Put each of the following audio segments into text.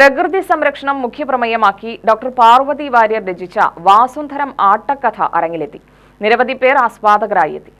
പ്രകൃതി സംരക്ഷണം മുഖ്യപ്രമേയമാക്കി ഡോക്ടർ പാർവതി വാര്യർ രചിച്ച വാസുന്ധരം ആട്ടക്കഥ അരങ്ങിലെത്തി. നിരവധി പേർ ആസ്വാദകരായി എത്തി.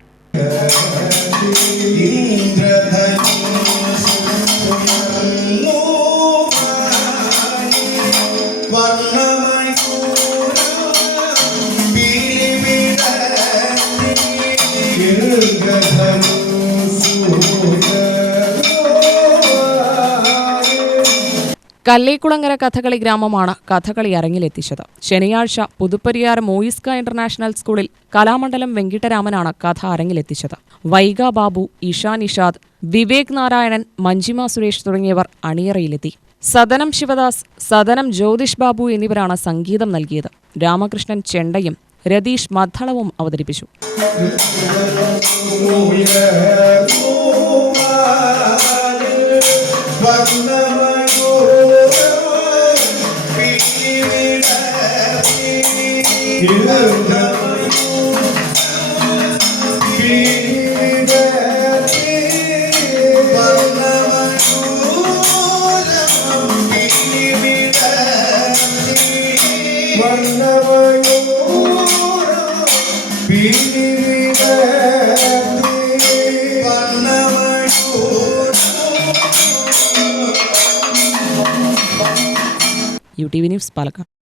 കല്ലേക്കുളങ്ങര കഥകളി ഗ്രാമമാണ് കഥകളി അരങ്ങിലെത്തിച്ചത്. ശനിയാഴ്ച പുതുപ്പരിയാർ മോയിസ്ക ഇന്റർനാഷണൽ സ്കൂളിൽ കലാമണ്ഡലം വെങ്കിട്ടരാമനാണ് കഥ അരങ്ങിലെത്തിച്ചത്. വൈഗ ബാബു, ഇഷ നിഷാദ്, വിവേക് നാരായണൻ, മഞ്ജിമ സുരേഷ് തുടങ്ങിയവർ അണിയറയിലെത്തി. സദനം ശിവദാസ്, സദനം ജ്യോതിഷ് ബാബു എന്നിവരാണ് സംഗീതം നൽകിയത്. രാമകൃഷ്ണൻ ചെണ്ടയും രതീഷ് മദ്ദളവും അവതരിപ്പിച്ചു. UTV news Palakkad.